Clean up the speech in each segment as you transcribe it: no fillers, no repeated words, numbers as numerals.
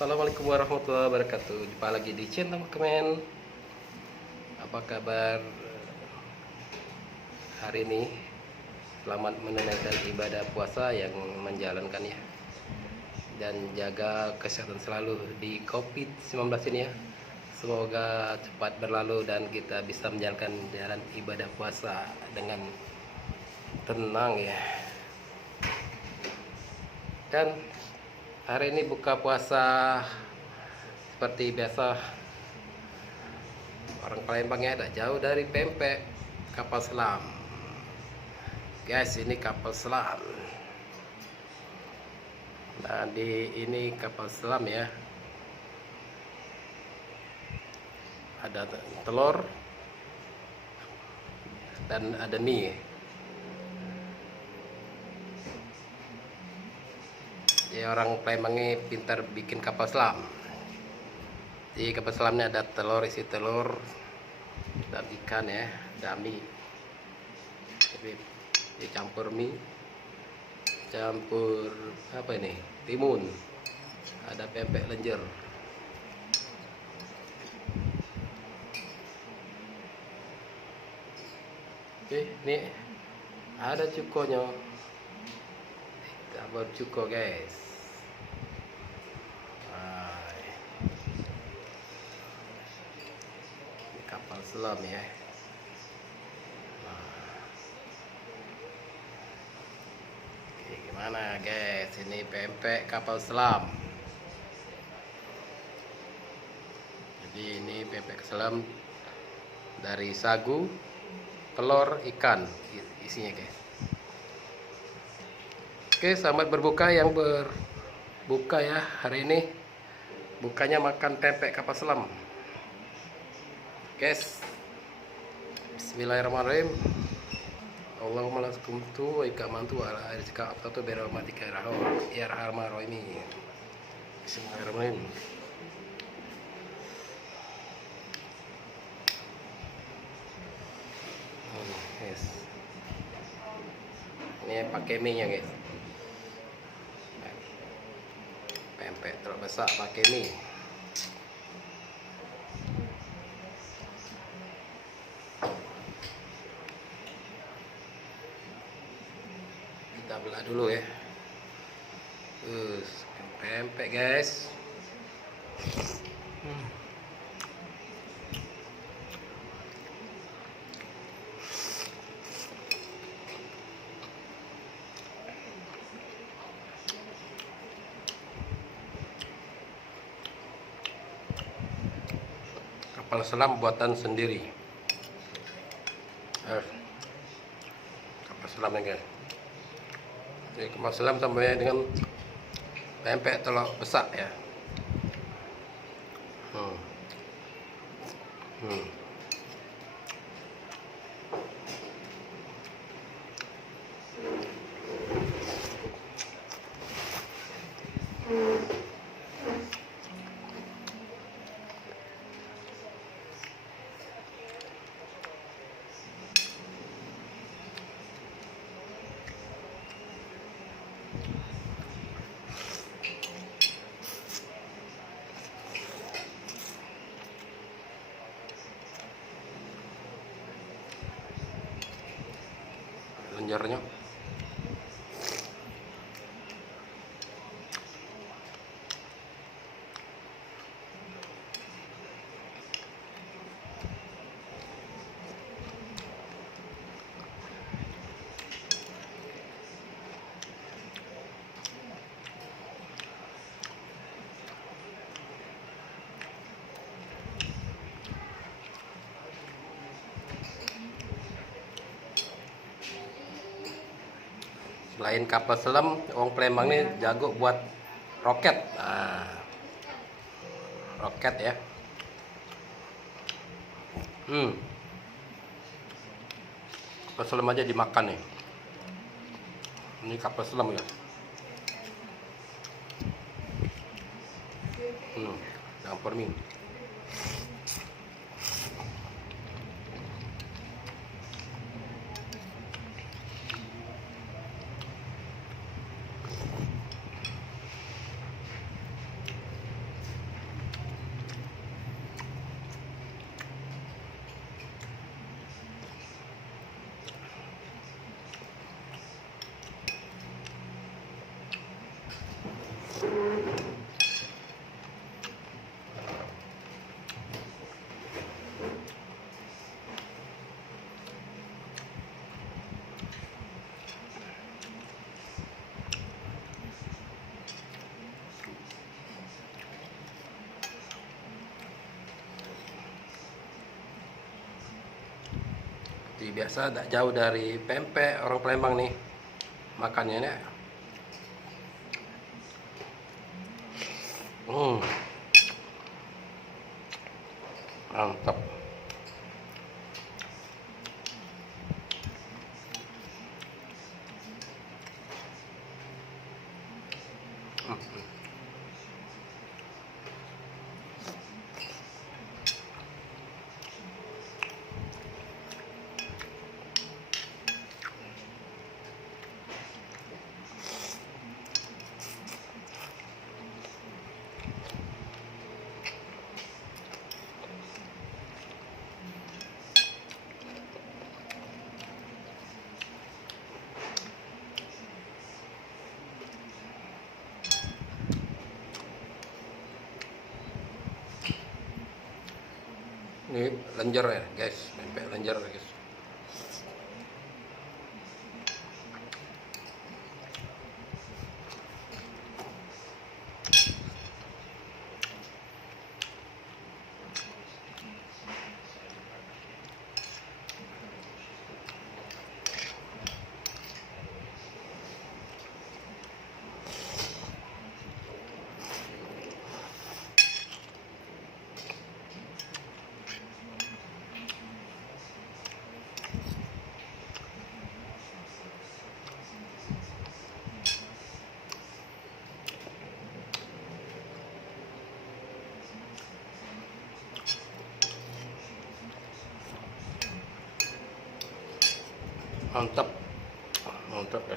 Assalamualaikum warahmatullahi wabarakatuh. Jumpa lagi di channel Kemen. Apa kabar hari ini? Selamat menunaikan ibadah puasa yang menjalankan ya. Dan jaga kesehatan selalu di COVID-19 ini ya. Semoga cepat berlalu dan kita bisa menjalankan jalan ibadah puasa dengan tenang ya. Dan hari ini buka puasa seperti biasa. Orang Palembang ya, tidak jauh dari pempek kapal selam. Guys, ini kapal selam. Nah, ini kapal selam ya. Ada telur dan ada mie. Ya, orang Palembang ini pintar bikin kapal selam. Di kapal selamnya ada telur, isi telur dan ikan ya, ada mie. Jadi dicampur mie, campur apa ini? Timun. Ada pempek lenjer. Oke, ini ada cukonya. Tambah cuko guys. Ini kapal selam ya. Oke, gimana guys? Ini pempek kapal selam. Jadi ini pempek selam dari sagu, telur, ikan isinya guys. Oke, selamat berbuka yang berbuka ya hari ini. Bukanya makan pempek kapal selam. Guys, bismillahirrahmanirrahim. Allahumma laskumtu wa ikamantu ala rizqa abtatu bi rahmatika ya arhamar rahimin. Bismillahirrahmanirrahim. Yes. Ini pakai mie nya guys. Pempek telur besar pakai mie. Kita belah dulu ya. Pempek guys. Kapal selam buatan sendiri. Kapal selam ya guys. Jadi kapal selam sampai dengan pempek telur besar ya. Lenjernya selain kapal selam, orang Palembang ini jago buat roket. Nah, roket ya. Kapal selam aja dimakan nih. Ini kapal selam ya. Campur mie. Seperti biasa, tak jauh dari pempek orang Palembang nih makannya nih. Mantap. Ini lenjer ya guys, pempek lenjer guys. Mantap, mantap ya.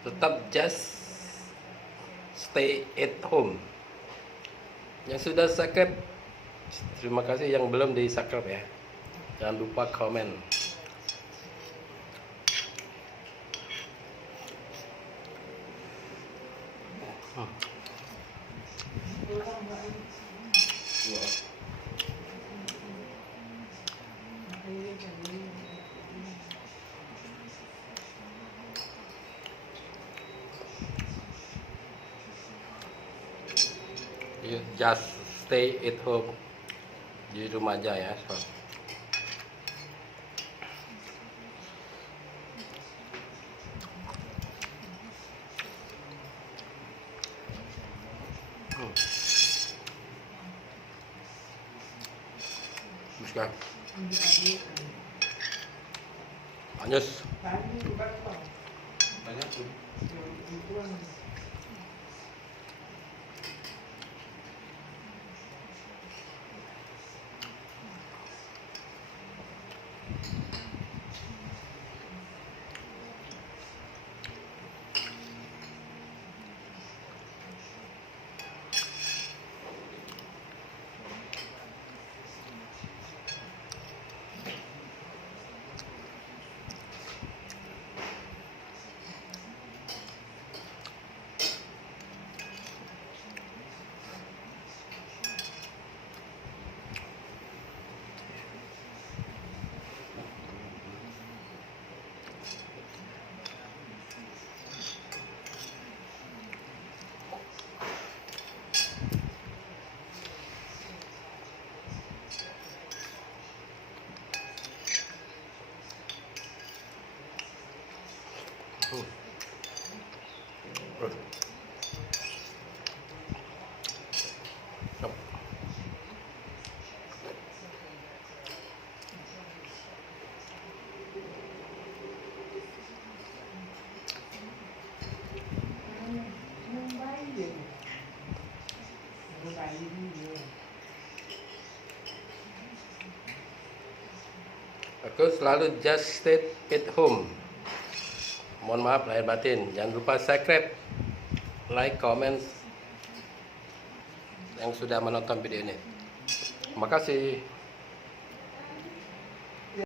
Tetap just stay at home. Yang sudah subscribe, terima kasih. Yang belum di subscribe ya, jangan lupa komen. You just stay at home, di rumah aja ya. Bukan. Manis. Banyak tuh. Aku selalu just stay at home. Mohon maaf lahir batin. Jangan lupa subscribe, like, comment yang sudah menonton video ini. Terima kasih.